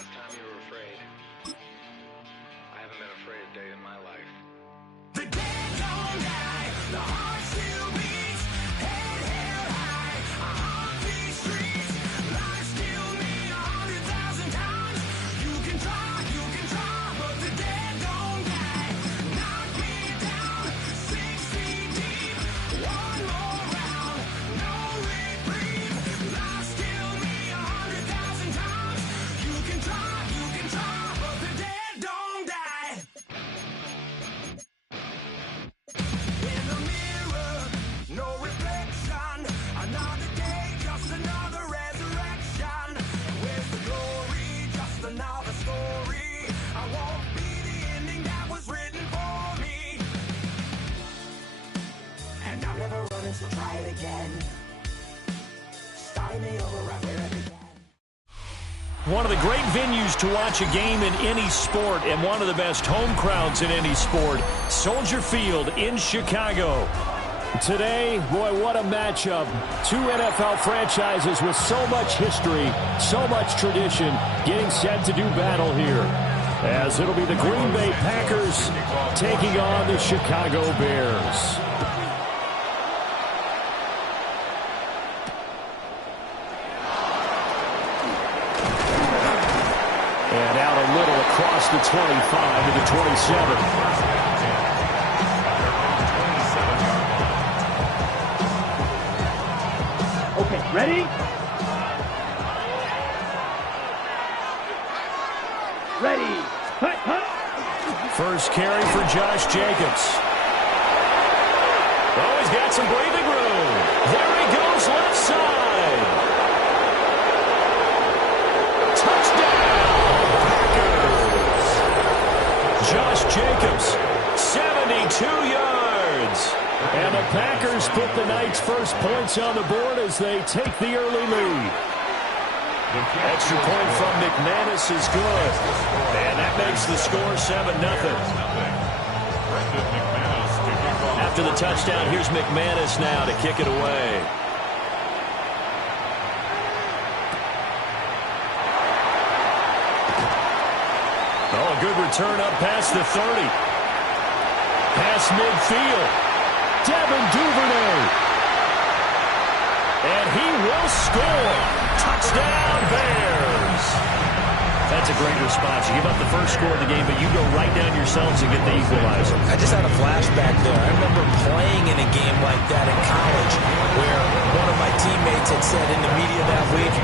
last time you were afraid? I haven't been afraid a day in my life. The dead don't die, the heart still beats, head held high, I haunt these streets, lies kill me 100,000 times, you can try, but the dead don't die, knock me down, 6 feet deep, one more round, no reprieve, lies kill me 100,000 times, you can try, but the dead don't die. In the mirror, no reflection. Another day, just another resurrection. Where's the glory? Just another story. I won't be the ending that was written for me. And I'm never running, so try it again. Starting me over right where it began. One of the great venues to watch a game in any sport, and one of the best home crowds in any sport, Soldier Field in Chicago. Today, boy, what a matchup. Two NFL franchises with so much history, so much tradition, getting set to do battle here. As it'll be the Green Bay Packers taking on the Chicago Bears. And out a little across the 25 to the 27. Okay, ready? Ready. Hut, hut. First carry for Josh Jacobs. Oh, he's got some breathing room. There he goes left side. Touchdown, Packers. Josh Jacobs, 72 yards. And the Packers put the Knights' first points on the board as they take the early lead. Extra point from McManus is good. And that makes the score 7-0. After the touchdown, here's McManus now to kick it away. Oh, a good return up past the 30. Past midfield. Devin Duvernay. And he will score. Touchdown, Bears. That's a great response. You give up the first score of the game, but you go right down yourselves and get the equalizer. I just had a flashback there. I remember playing in a game like that in college where one of my teammates had said in the media that week,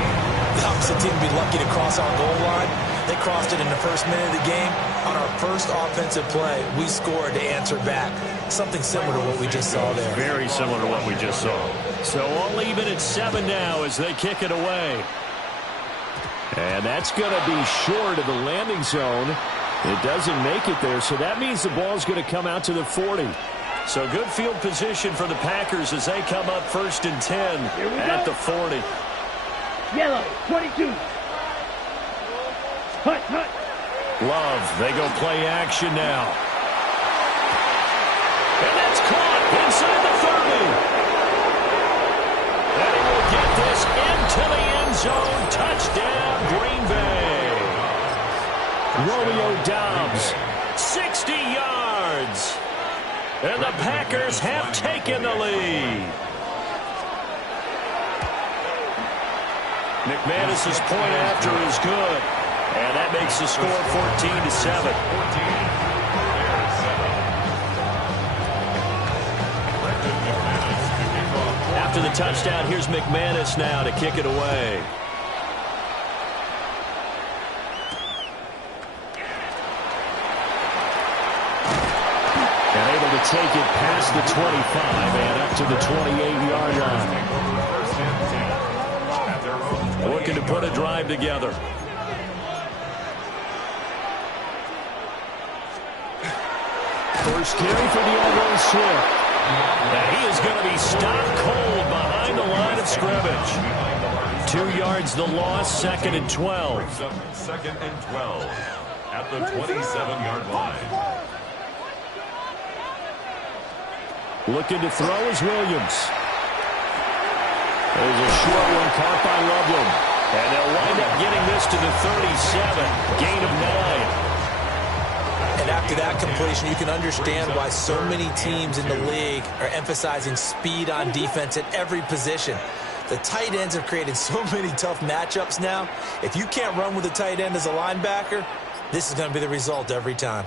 the opposite team would be lucky to cross our goal line. They crossed it in the first minute of the game. On our first offensive play, we scored to answer back. Something similar to what we just saw there. Very similar to what we just saw. So all even at 7 now as they kick it away. And that's going to be short of the landing zone. It doesn't make it there, so that means the ball's going to come out to the 40. So good field position for the Packers as they come up 1st and 10 at the 40. Yellow, 22. Hut, hut. Love, they go play action now. And that's caught inside the 30. And he will get this into the end zone. Touchdown, Green Bay. Romeo Doubs, 60 yards. And the Packers have taken the lead. McManus's point after is good. And that makes the score 14-7. After the touchdown, here's McManus now to kick it away. And able to take it past the 25 and up to the 28-yard line. Looking to put a drive together. First carry for the Elroy Swift. And he is going to be stopped cold behind the line of scrimmage. 2 yards the loss, 2nd and 12. 2nd and 12 at the 27-yard line. Looking to throw is Williams. There's a short one caught by Loveland. And they'll wind up getting this to the 37. Gain of 9. And after that completion, you can understand why so many teams in the league are emphasizing speed on defense at every position. The tight ends have created so many tough matchups now. If you can't run with a tight end as a linebacker, this is going to be the result every time.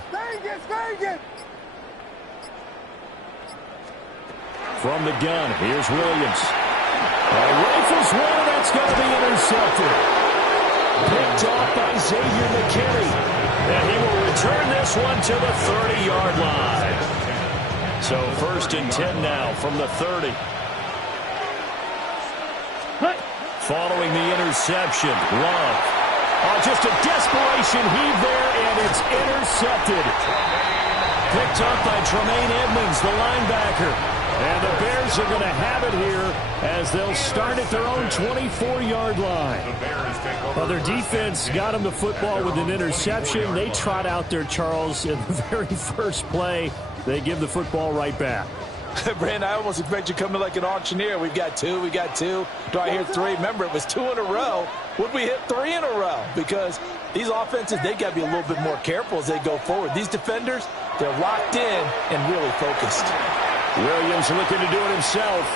From the gun, here's Williams. Rifles one, and that's going to be intercepted. Picked off by Xavier McKinney. And he will return this one to the 30-yard line. So 1st and 10 now from the 30. Following the interception, Love. Oh, just a desperation heave there, and it's intercepted. Picked up by Tremaine Edmonds, the linebacker. And the Bears are going to have it here as they'll start at their own 24-yard line. Well, their defense got them the football with an interception. They trot out there, Charles, in the very first play. They give the football right back. Brandon, I almost expect you coming like an auctioneer. We've got two. Do I hear 3? Remember, it was 2 in a row. Would we hit 3 in a row? Because these offenses, they got to be a little bit more careful as they go forward. These defenders, they're locked in and really focused. Williams looking to do it himself.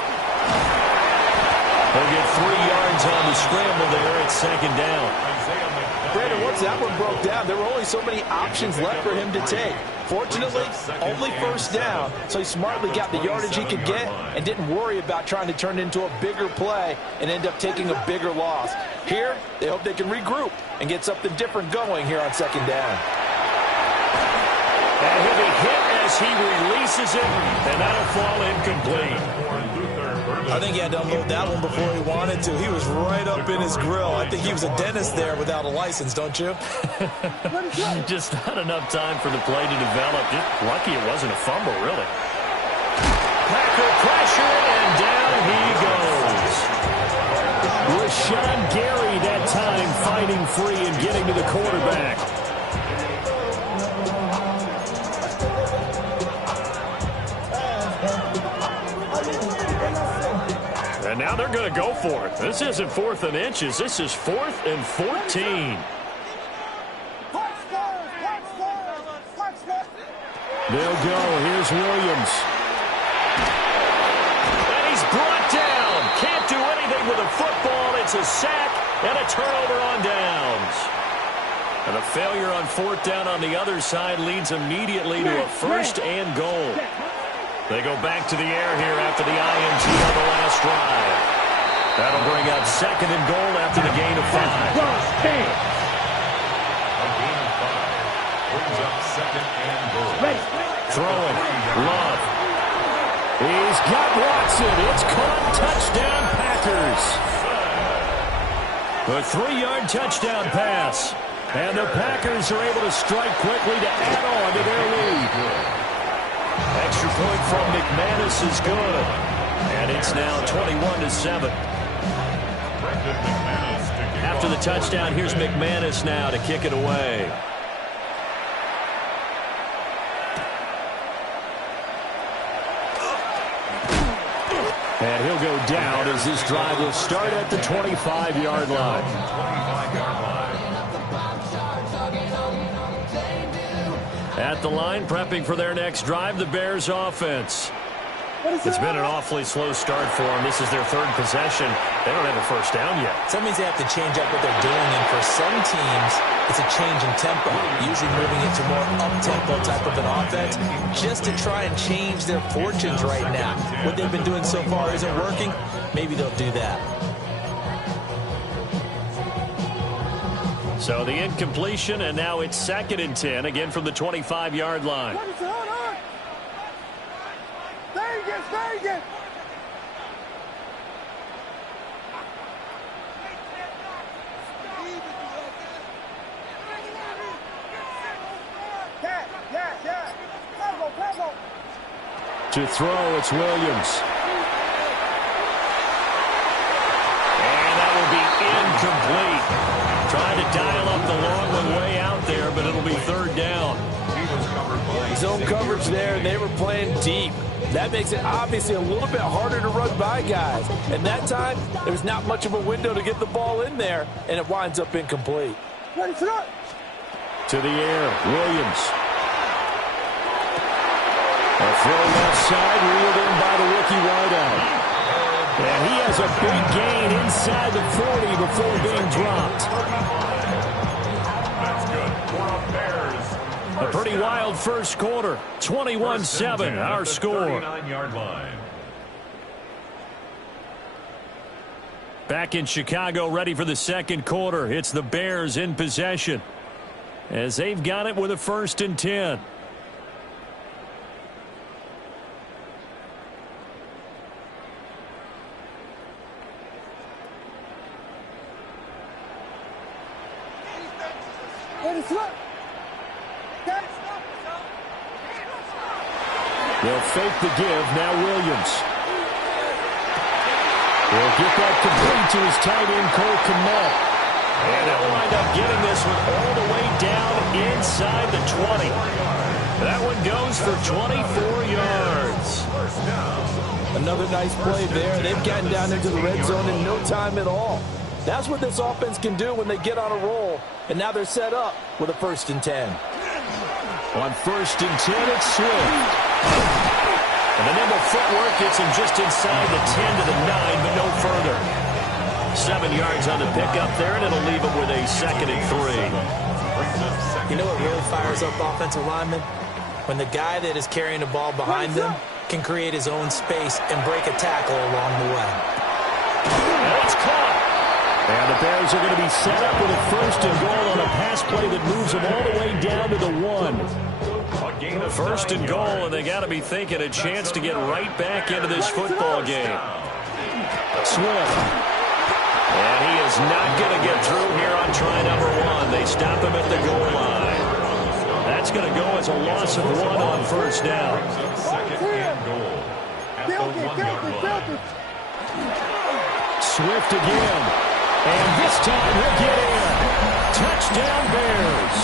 He'll get 3 yards on the scramble there at 2nd down. Brandon, once that one broke down, there were only so many options left for him to take. Fortunately, only 1st down, so he smartly got the yardage he could get and didn't worry about trying to turn it into a bigger play and end up taking a bigger loss. Here, they hope they can regroup and get something different going here on 2nd down. And he'll be hit as he releases it, and that'll fall incomplete. I think he had to unload that one before he wanted to. He was right up in his grill. I think he was a dentist there without a license, don't you? Just not enough time for the play to develop. Just lucky it wasn't a fumble, really. Packer pressure, and down he goes. Rashawn Gary that time fighting free and getting to the quarterback. And now they're going to go for it. This isn't 4th and inches. This is 4th and 14. They'll go. Here's Williams. And he's brought down. Can't do anything with a football. It's a sack and a turnover on downs. And a failure on 4th down on the other side leads immediately to a 1st and goal. They go back to the air here after the INT on the last drive. That'll bring up 2nd and goal after the gain of 5. A gain of 5 brings up 2nd and goal. Throwing. Love. He's got Watson. It's caught. Touchdown, Packers. A 3-yard touchdown pass. And the Packers are able to strike quickly to add on to their lead. Extra point from McManus is good. And it's now 21-7. After the touchdown, here's McManus now to kick it away. And he'll go down as this drive will start at the 25-yard line. At the line, prepping for their next drive, the Bears offense. It's been an awfully slow start for them. This is their 3rd possession. They don't have a 1st down yet. So that means they have to change up what they're doing, and for some teams, it's a change in tempo, usually moving into more up-tempo type of an offense, just to try and change their fortunes right now. What they've been doing so far isn't working. Maybe they'll do that. So the incompletion, and now it's 2nd and 10, again from the 25-yard line. Vegas! To throw, it's Williams. And that will be incomplete. Trying to dial up the long one way out there, but it'll be third down. Zone coverage there, and they were playing deep. That makes it obviously a little bit harder to run by guys. And that time, there's not much of a window to get the ball in there, and it winds up incomplete. To the air, Williams. A throw left side, reeled in by the rookie wideout. And he has a big gain inside the 40 before being dropped. That's good for a Bears. A pretty wild first quarter. 21-7, our score. 39-yard line. Back in Chicago, ready for the second quarter. It's the Bears in possession, as they've got it with a 1st and 10. They'll fake the give. Now Williams. He'll get that complete to his tight end, Cole Kmet. And they'll wind up getting this one all the way down inside the 20. That one goes for 24 yards. Another nice play there. They've gotten down into the red zone in no time at all. That's what this offense can do when they get on a roll. And now they're set up with a 1st and 10. On 1st and 10, it's Swift. And the nimble footwork gets him just inside the 10 to the 9, but no further. 7 yards on the pickup there, and it'll leave him with a 2nd and 3. You know what really fires up offensive linemen? When the guy that is carrying the ball behind them can create his own space and break a tackle along the way. And it's caught. And the Bears are going to be set up with a 1st and goal on a pass play that moves them all the way down to the 1. 1st and goal, and they got to be thinking a chance to get right back into this football game. Swift. And he is not going to get through here on try number 1. They stop him at the goal line. That's going to go as a loss of 1 on 1st down. 2nd and goal at the 1-yard line. Swift again. And this time he'll get in. Touchdown Bears.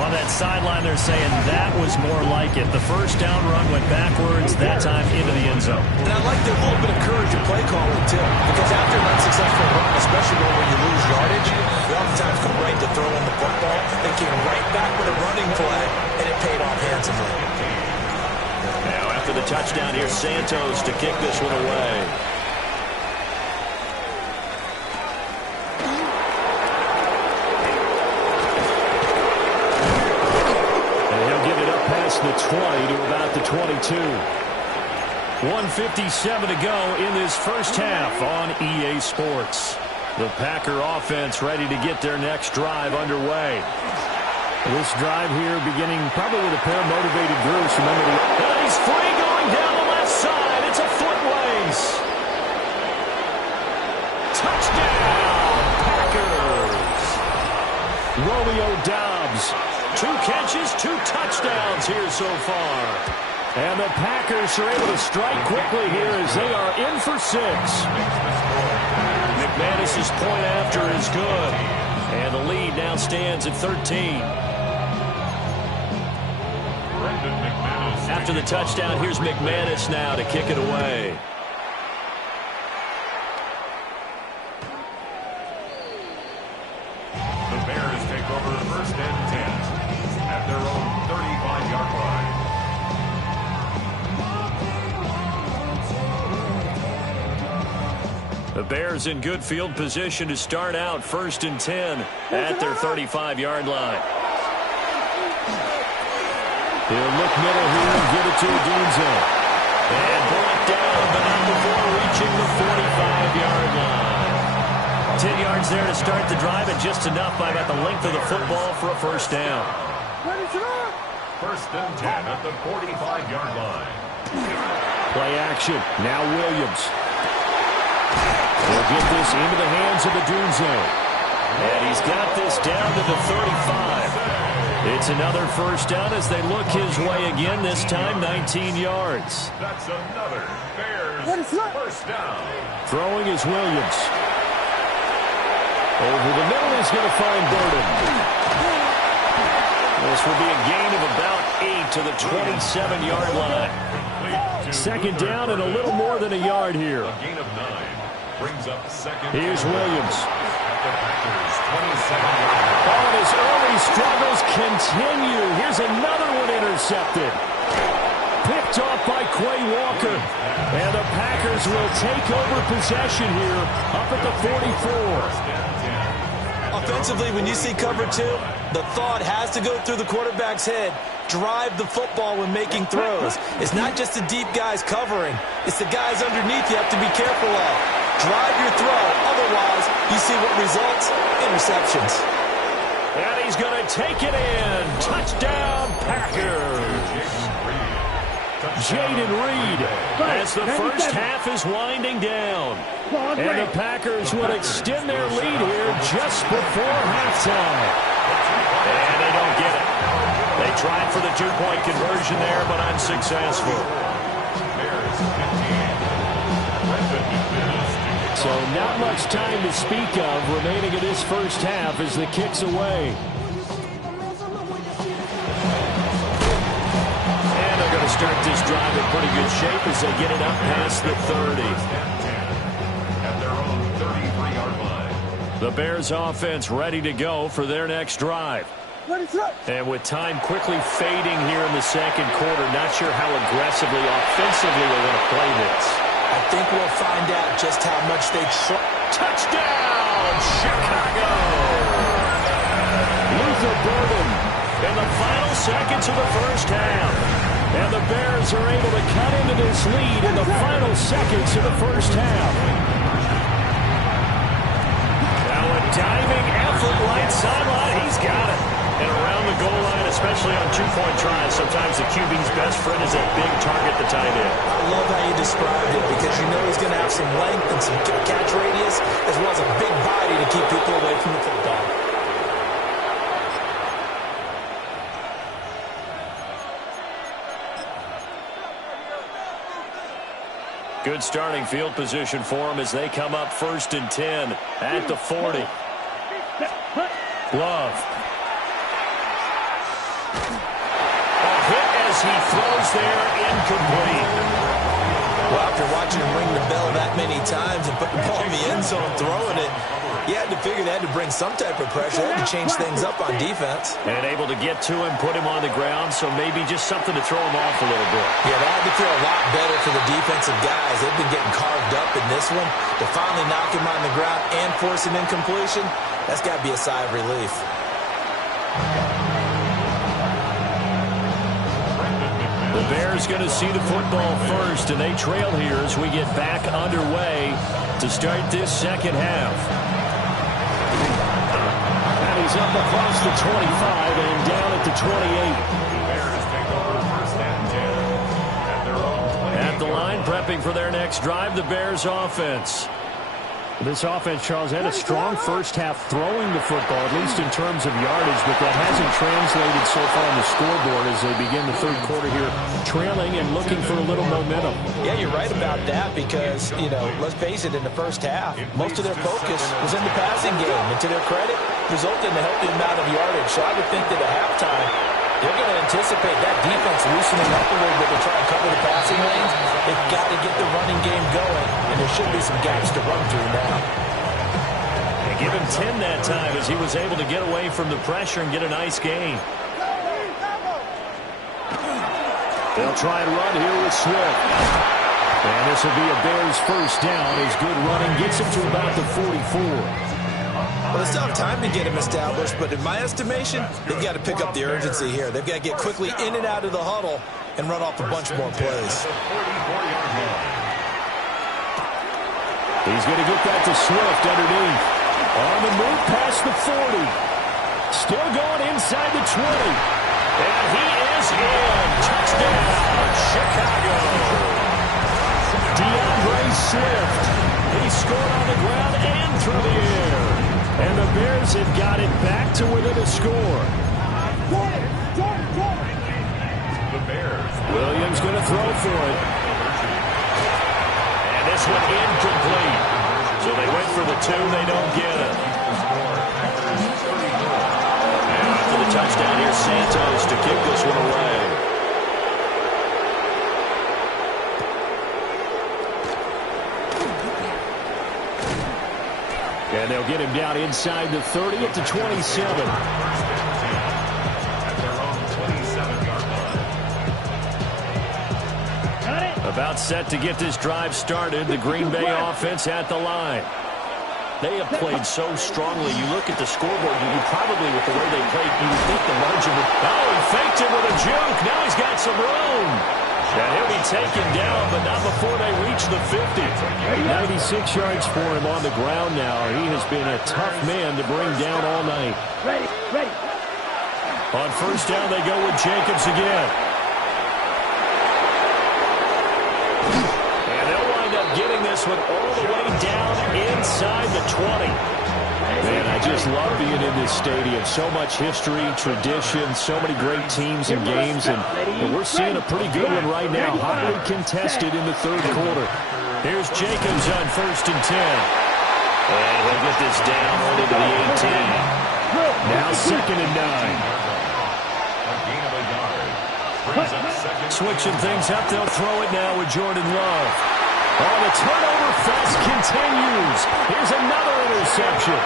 On that sideline, they're saying that was more like it. The 1st down run went backwards, that time into the end zone. And I like the little bit of courage of play calling, too. Because after an unsuccessful run, especially when you lose yardage, you oftentimes come right to throw in the football. They came right back with a running play, and it paid off handsomely. Now after the touchdown, here's Santos to kick this one away. The 20 to about the 22. 1:57 to go in this first half on EA Sports. The Packer offense ready to get their next drive underway. This drive here beginning probably with a pair of motivated groups. Remember, he's free going down the left side. It's a foot race. Touchdown, Packers. Romeo Doubs. 2 catches, 2 touchdowns here so far. And the Packers are able to strike quickly here as they are in for 6. McManus's point after is good. And the lead now stands at 13. After the touchdown, here's McManus now to kick it away. The Bears take over 1st and 10 at their own 35-yard line. The Bears in good field position to start out 1st and 10 at their 35-yard line. He'll look middle here and give it to Odunze. And brought down, but not before reaching the 45-yard line. 10 yards there to start the drive, and just enough by about the length of the football for a 1st down. 1st and 10 at the 45-yard line. Play action. Now Williams. He'll get this into the hands of Odunze. And he's got this down to the 35. It's another 1st down as they look his way again, this time 19 yards. That's another Bears 1st down. Throwing is Williams. Over the middle is going to find Burden. This will be a gain of about 8 to the 27-yard line. Second down and a little more than a yard here. A gain of 9 brings up second. Here's Williams. The Packers, 27-yard. Oh, and his early struggles continue. Here's another one intercepted. Picked off by Quay Walker. And the Packers will take over possession here up at the 44. Offensively, when you see cover 2, the thought has to go through the quarterback's head. Drive the football when making throws. It's not just the deep guys covering. It's the guys underneath you have to be careful of. Drive your throw. Otherwise, you see what results? Interceptions. And he's going to take it in. Touchdown, Packers. Jaden Reed as the first half is winding down. And the Packers would extend their lead here just before halftime. And they don't get it. They tried for the two-point conversion there, but unsuccessful. So not much time to speak of remaining in this first half as the kick's away. Start this drive in pretty good shape as they get it up past the 30. At their own 33-yard line. The Bears offense ready to go for their next drive. And with time quickly fading here in the second quarter, not sure how aggressively, offensively they're going to play this. I think we'll find out just how much they try. Touchdown, Chicago! Luther Burden in the final seconds of the first half. And the Bears are able to cut into this lead in the final seconds of the first half. Now a diving effort right sideline. He's got it. And around the goal line, especially on two-point tries, sometimes the QB's best friend is a big target, the tight end. I love how you described it because you know he's going to have some length and some catch radius as well as a big body to keep people away from the football. Good starting field position for them as they come up 1st and 10 at the 40. Love. A hit as he throws there, incomplete. Well, after watching him ring the bell that many times and put the ball in the end zone throwing it, you had to figure they had to bring some type of pressure. They had to change things up on defense. And able to get to him, put him on the ground, so maybe just something to throw him off a little bit. Yeah, they had to feel a lot better for the defensive guys. They've been getting carved up in this one. To finally knock him on the ground and force an incompletion, that's got to be a sigh of relief. The Bears going to see the football first, and they trail here as we get back underway to start this second half. And he's up across the 25 and down at the 28. Bears take over 1st and 10 at their own 20. At the line, prepping for their next drive, the Bears offense. This offense, Charles, had a strong first half throwing the football, at least in terms of yardage, but that hasn't translated so far on the scoreboard as they begin the third quarter here, trailing and looking for a little momentum. Yeah, you're right about that because, you know, let's face it, in the first half, most of their focus was in the passing game. And to their credit, resulted in a healthy amount of yardage. So I would think that at halftime, they're going to anticipate that defense loosening up a little bit to try and cover the passing lanes. They've got to get the running game going, and there should be some gaps to run through now. They give him 10 that time as he was able to get away from the pressure and get a nice gain. They'll try and run here with Swift. And this will be a Bears first down as good running gets him to about the 44. Well, they still have time to get him established, but in my estimation, they've got to pick up the urgency here. They've got to get quickly in and out of the huddle and run off a bunch more plays. He's going to get that to Swift underneath. On the move past the 40. Still going inside the 20. And he is in. Touchdown, Chicago. DeAndre Swift. He scored on the ground and through the air. And the Bears have got it back to within a score. The Bears. Williams going to throw for it. And this one incomplete. So they went for the 2, they don't get it. And they'll get him down inside the 30 at the 27. At their own 27-yard line. About set to get this drive started. The Green Bay offense at the line. They have played so strongly. You look at the scoreboard, you probably, with the way they played, you would think the margin would... Oh, he faked it with a juke. Now he's got some room. And he'll be taken down, but not before they reach the 50. 96 yards for him on the ground now. He has been a tough man to bring down all night. Ready. On first down, they go with Jacobs again. And they'll wind up getting this one all the way down inside the 20. Man, I just love being in this stadium. So much history, tradition, so many great teams and games, and we're seeing a pretty good one right now, hotly contested in the third quarter. Here's Jacobs on first and 10. And he'll get this down onto the 18. Now second and 9. A gain of a yard. Brings up second. Switching things up, they'll throw it now with Jordan Love. Oh, the turnover fest continues. Here's another interception.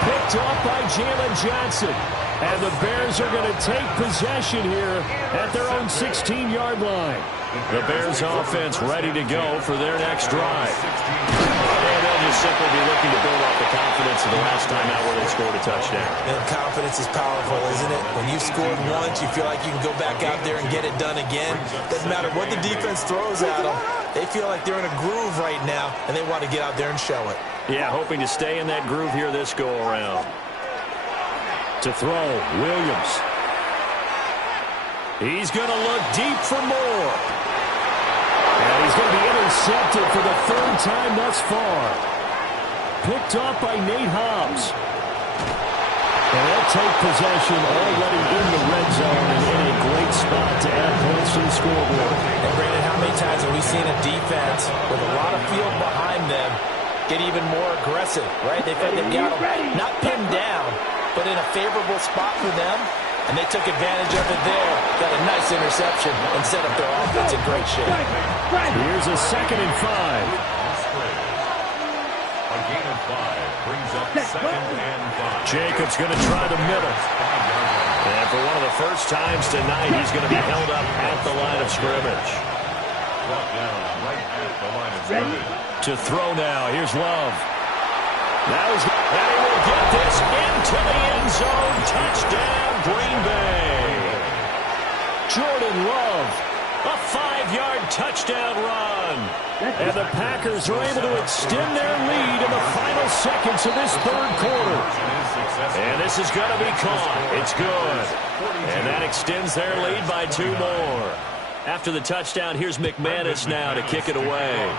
Picked off by Jalen Johnson. And the Bears are going to take possession here at their own 16-yard line. The Bears offense ready to go for their next drive. And they'll just simply be looking to build off the confidence of the last time out where they scored a touchdown. And confidence is powerful, isn't it? When you've scored once, you feel like you can go back out there and get it done again. Doesn't matter what the defense throws at them. They feel like they're in a groove right now, and they want to get out there and show it. Yeah, hoping to stay in that groove here this go-around. To throw, Williams. He's going to look deep for more. And he's going to be intercepted for the third time thus far. Picked off by Nate Hobbs. And they'll take possession already in the red zone and in a great spot to add points to the scoreboard. And Brandon, how many times have we seen a defense with a lot of field behind them get even more aggressive, right? They've got them not pinned down, but in a favorable spot for them, and they took advantage of it there. Got a nice interception and set up their offense in great shape. Here's a second and 5. A gain of 5 brings up second and 5. Jacobs going to try the middle. And for one of the first times tonight, he's going to be held up at the line of scrimmage. Brought down right at the line of scrimmage. To throw now. Here's Love. Now he's and he will get this into the end zone. Touchdown, Green Bay. Jordan Love, a 5-yard touchdown run. And the Packers are able to extend their lead in the final seconds of this third quarter. And this is going to be caught. It's good. And that extends their lead by 2 more. After the touchdown, here's McManus now to kick it away.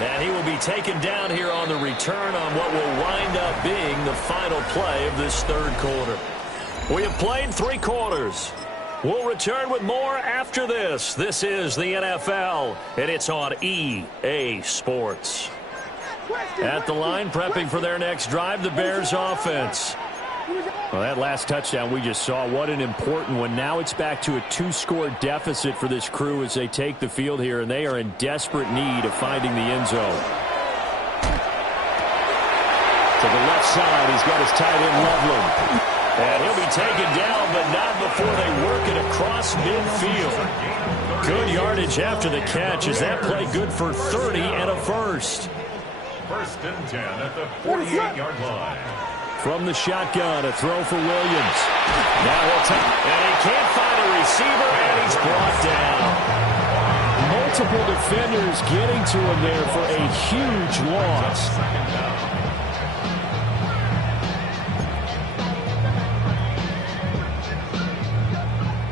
And he will be taken down here on the return on what will wind up being the final play of this third quarter. We have played 3 quarters. We'll return with more after this. This is the NFL, and it's on EA Sports. At the line, prepping for their next drive, the Bears offense. Well, that last touchdown we just saw, what an important one. Now it's back to a 2-score deficit for this crew as they take the field here, and they are in desperate need of finding the end zone. To the left side, he's got his tight end, Loveland. And he'll be taken down, but not before they work it across midfield. Good yardage after the catch. Is that play good for 30 and a first? First and 10 at the 48-yard line. From the shotgun, a throw for Williams. Now he'll take, and he can't find a receiver, and he's brought down. Multiple defenders getting to him there for a huge loss.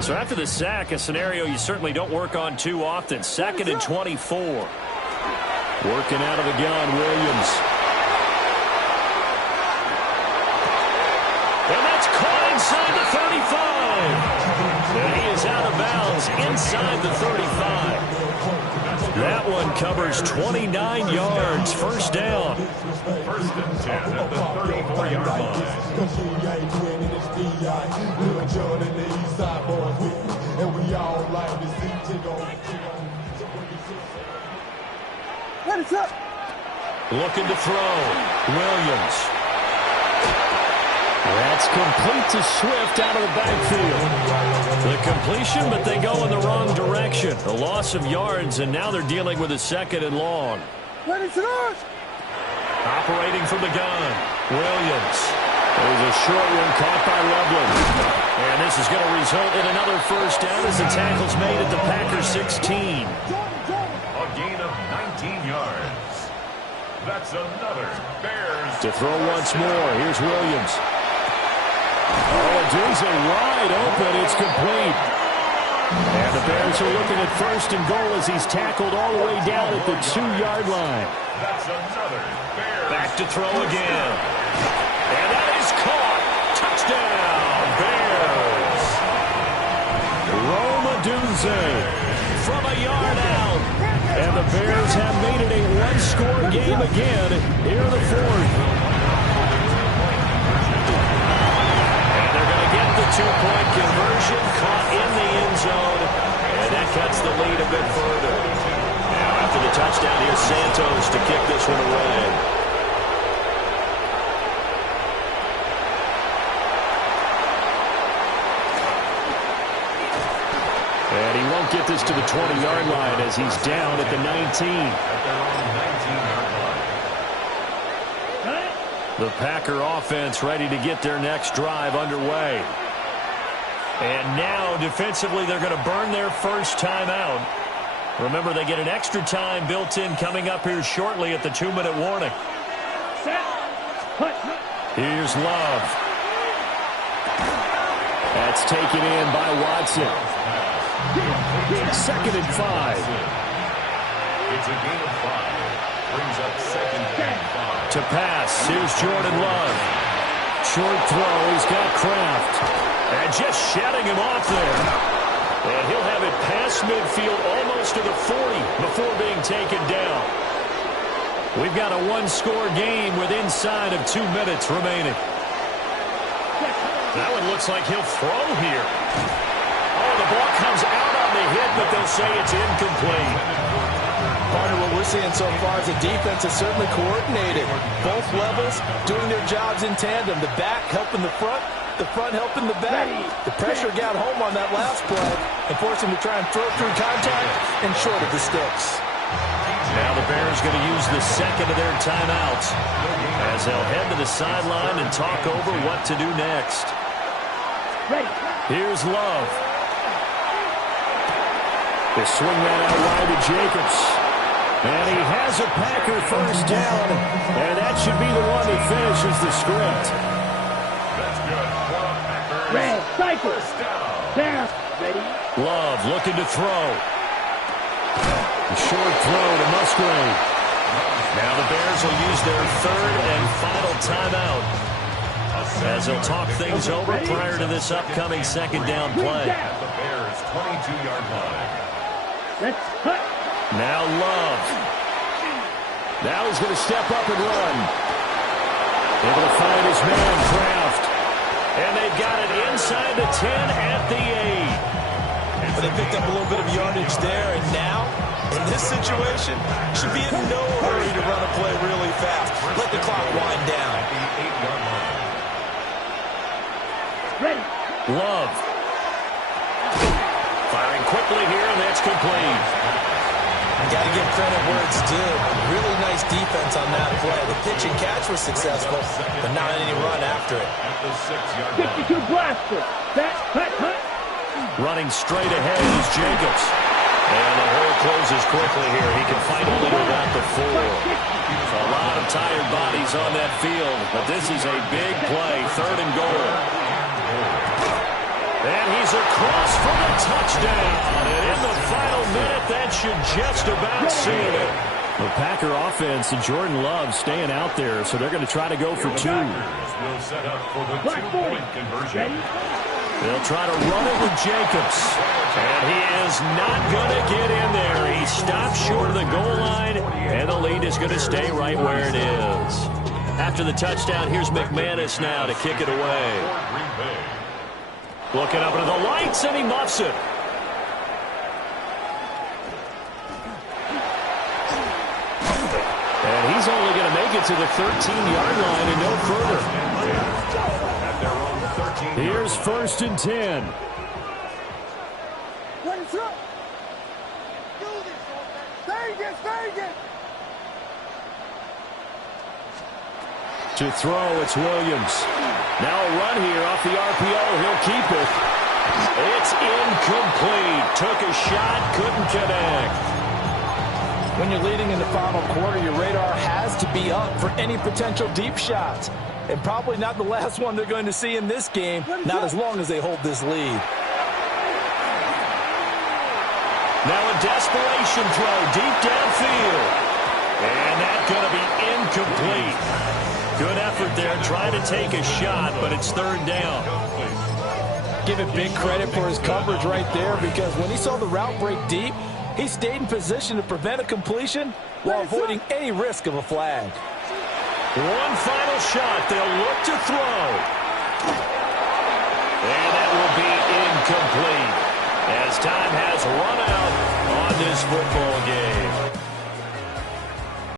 So after the sack, a scenario you certainly don't work on too often. 2nd and 24. Working out of the gun, Williams. And that's caught inside the 35. And he is out of bounds inside the 35. That one covers 29 yards. First down. First and 10 at the 34-yard line. Looking to throw. Williams. That's complete to Swift out of the backfield. The completion, but they go in the wrong direction. A loss of yards, and now they're dealing with a 2nd and long. Operating from the gun. Williams. There's a short one caught by Loveland. And this is going to result in another first down as the tackle's made at the Packers 16. A gain of 19 yards. That's another Bears. To throw once more. Here's Williams. Oh, Adunze wide open. It's complete. And the Bears are looking at 1st and goal as he's tackled all the way down at the 2-yard line. That's another Bears. Back to throw again. And that is caught. Touchdown, Bears. Rome Adunze from a yard out. And the Bears have made it a one-score game again here in the 4th. And they're going to get the 2-point conversion caught in the end zone. And that cuts the lead a bit further. Now after the touchdown, here's Santos to kick this one away. And he won't get this to the 20-yard line as he's down at the 19. At their own 19-yard line. The Packer offense ready to get their next drive underway. And now, defensively, they're going to burn their first timeout. Remember, they get an extra time built in coming up here shortly at the 2-minute warning. Here's Love. That's taken in by Watson. 2nd and 5. It's a gain of 5. Brings up 2nd and 5. To pass, here's Jordan Love. Short throw, he's got Kraft. And just shutting him off there. And he'll have it past midfield almost to the 40 before being taken down. We've got a one-score game with inside of 2 minutes remaining. That one looks like he'll throw here. Oh, the ball comes out on the hit, but they'll say it's incomplete. Partner, what we're seeing so far is the defense is certainly coordinated. Both levels doing their jobs in tandem. The back helping the front helping the back. The pressure got home on that last play and forced him to try and throw through contact and short of the sticks. Now the Bears going to use the 2nd of their timeouts as they'll head to the sideline and talk over what to do next. Here's Love. They swing that out wide to Jacobs. And he has a Packer first down. And that should be the one that finishes the script. That's good. Red, cycle. Down. Ready. Love looking to throw. A short throw to Musgrave. Now the Bears will use their 3rd and final timeout as they'll talk things over prior to this upcoming 2nd down play. At the Bears' 22-yard line. Let's cut. Now Love. Now he's going to step up and run. Able to find his man, Kraft. And they've got it inside the 10 at the 8. But they picked up a little bit of yardage there, and now, in this situation, should be in no hurry to run a play really fast. Let the clock wind down. At the 8-yard line. Ready. Love. Firing quickly here, and that's complete. Got to give credit where it's due. Really nice defense on that play. The pitch and catch was successful, but not any run after it. At the 6-yard line. 52 blaster. Back, hut. Running straight ahead is Jacobs. And the hole closes quickly here. He can find a leader at the 4. A lot of tired bodies on that field, but this is a big play. 3rd and goal. And he's across for the touchdown. And in the final minute, that should just about seal it. The Packer offense and Jordan Love staying out there, so they're going to try to go for 2. Will set up for the 2-point conversion. They'll try to run it with Jacobs. And he is not going to get in there. He stops short of the goal line, and the lead is going to stay right where it is. After the touchdown, here's McManus now to kick it away. Looking up into the lights, and he muffs it. He's only going to make it to the 13-yard line and no further. At their own 13. Here's 1st and 10. To throw, it's Williams. Now a run here off the RPO. He'll keep it. It's incomplete. Took a shot, couldn't connect. When you're leading in the final quarter, your radar has to be up for any potential deep shots. And probably not the last one they're going to see in this game, not as long as they hold this lead. Now a desperation throw deep downfield. And that's going to be incomplete. Good effort there, trying to take a shot, but it's 3rd down. Give it big credit for his coverage right there, because when he saw the route break deep, he stayed in position to prevent a completion while avoiding any risk of a flag. One final shot. They'll look to throw. And that will be incomplete as time has run out on this football game.